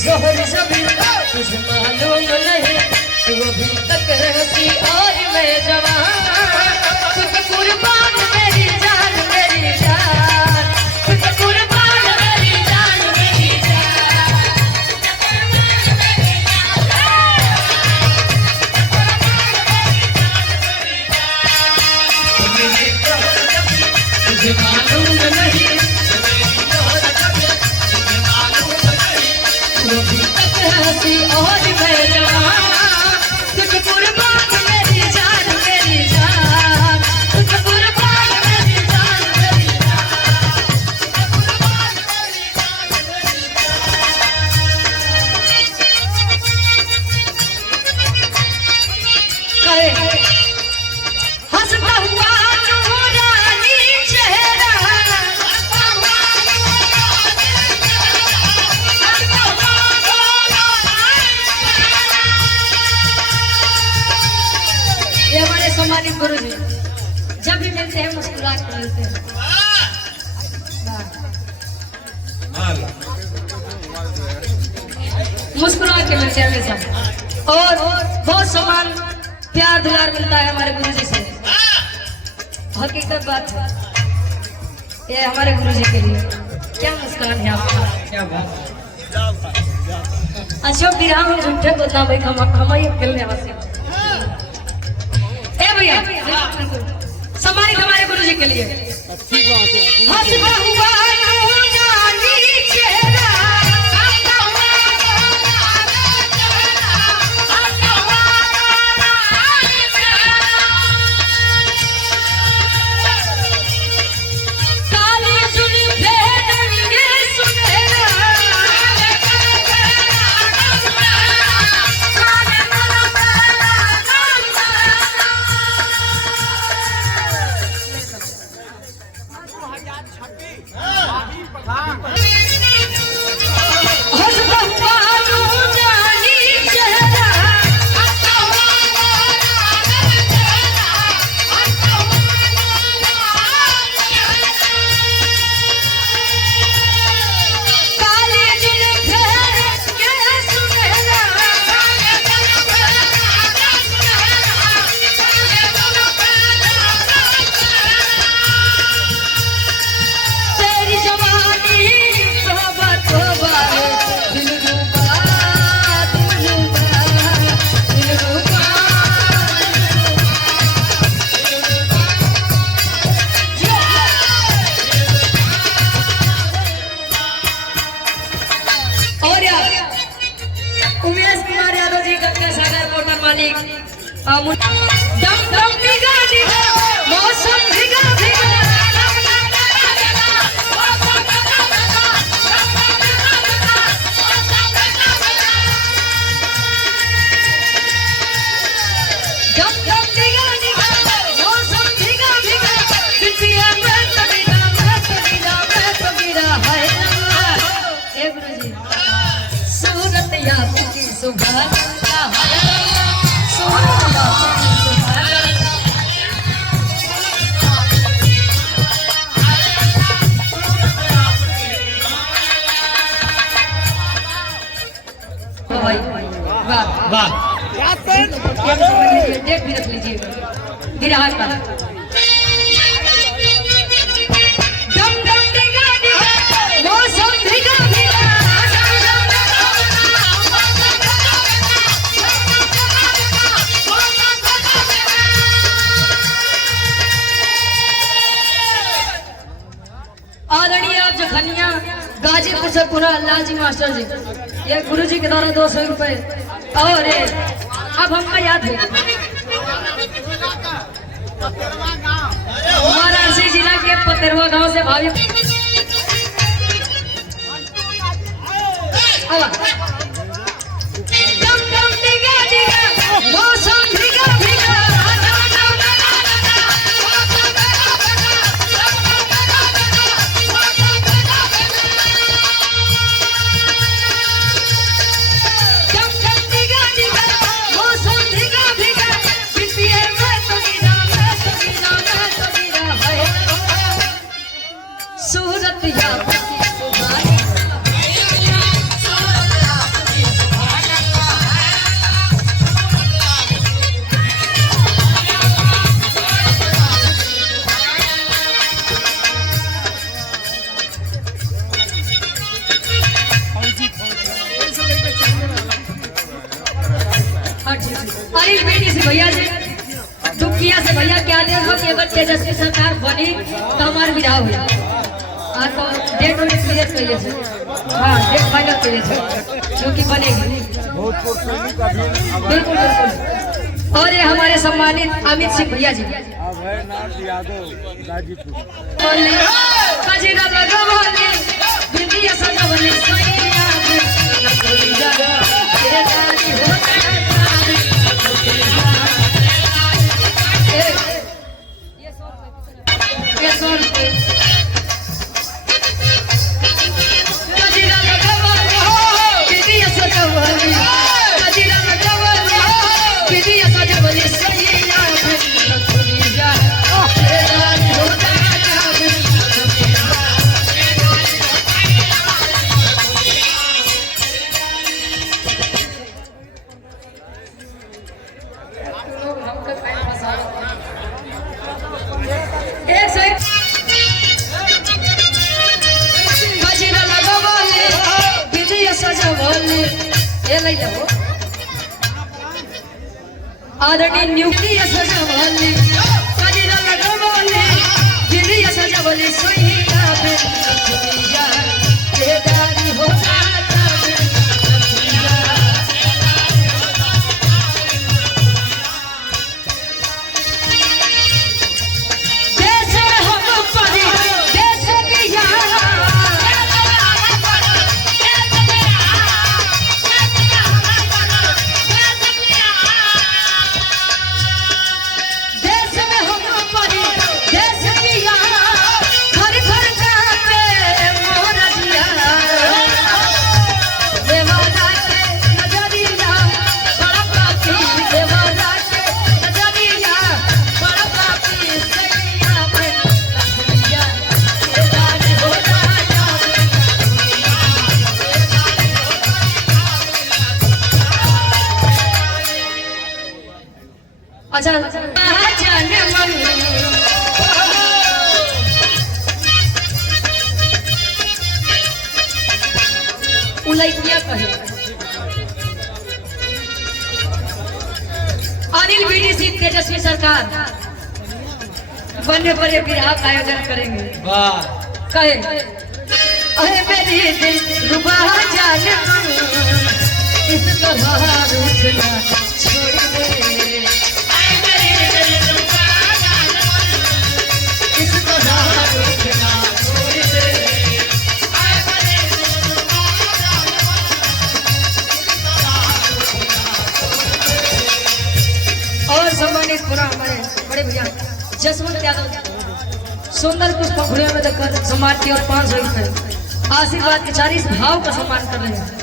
जोहर जबी तुझे मालूम नहीं, तू अभी तक हंसी और मैं जवान, तुझ कुर्बान मेरी जान मेरी जान, तुझ कुर्बान मेरी जान मेरी तुझे मालूम नहीं, हंसी और मैं जवान, तुझ कुर्बान मेरी जान मेरी जान, तुझ कुर्बान मेरी जान मेरी जान। हंसता हुआ नूरानी चेहरा, सम्मानित गुरु जी जब भी मिलते हैं मुस्कुरा कर मिलते हैं। मुस्कुरा के मिलते हैं हमेशा, और बहुत सम्मान प्यार दुलार मिलता है हमारे गुरु जी से। हकीकत बात है ये हमारे गुरु जी के लिए क्या मुस्कान है आपका, क्या बात। अशोक विराम में झूठे को ना भाई हम ये खेलने वाले भैया सम्मानित हमारे गुरु जी के लिए। अच्छी बात है। उमेश कुमार यादव जी गंगा सागर मोटर मालिक, दम दम भीगा भीगा मौसम भीगा भीगा, दम दम भीगा भीगा मौसम भीगा भीगा, बिटिया मैं तो भीगा मैं तो भीगा मैं तो भीगा है। ए गुरु जी सूरत याद की सुबह डेट भी रख लीजिए बिरहार का। आदरणीय आप जखनिया गाजीपुर से पुनः अल्लाह जी मास्टर जी, ये गुरु जी के द्वारा 200 रुपए। और अब हमका याद है वाराणसी जिला के पतेरवा गांव से भाभी मौसम भीगा भीगा, सूरत याद की सुबह अनिल बेटी से भैया जी दुखिया से भैया क्या दे हो कि अगर तेजस्वी सरकार बनी तो हमारे विदा हुई तो डेट होने क्लियर करिए सर। हाँ डेट फाइनल करिए सर जो कि बनेगी बिल्कुल बिल्कुल। और ये हमारे सम्मानित अमित सिंह भैया जी आदरणीय न्यूक्लिय सजावली कजरा लगवली दिलिया सजावली सैया पे दुनिया केदारी हो जाता देश हम परी देश बिया अच्छा उलैया कहे अनिल बीडीसी तेजस्वी सरकार बनने पर विवाह का आयोजन करेंगे। कहे अरे मेरी दिल रुबा जाने इस तरह रूठना छोड़ दे सम्मानित पूरा हमारे बड़े भैया जसवंत यादव सुंदर पुष्प पंखुड़ियों में देकर सम्मान की और 500 रुपए आशीर्वाद के 40 भाव का सम्मान कर रहे हैं।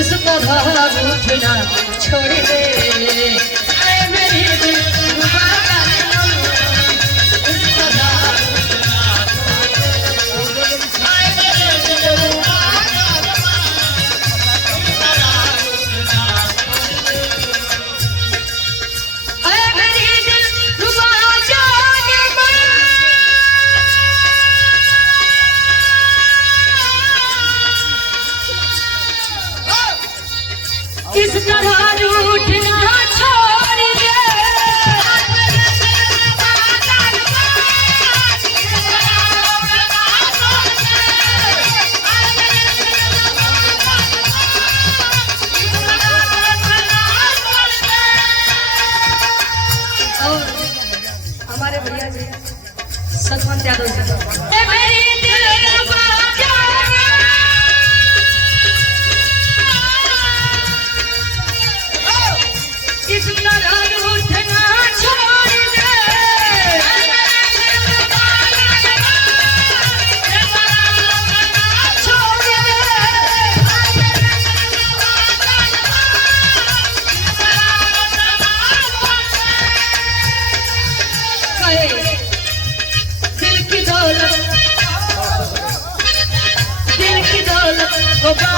इसको उठना छोड़ दे मेरी दिल इस तरह रूठना छोड़ दे और हमारे भैया जी सतवंत यादव जी दिल की दौलत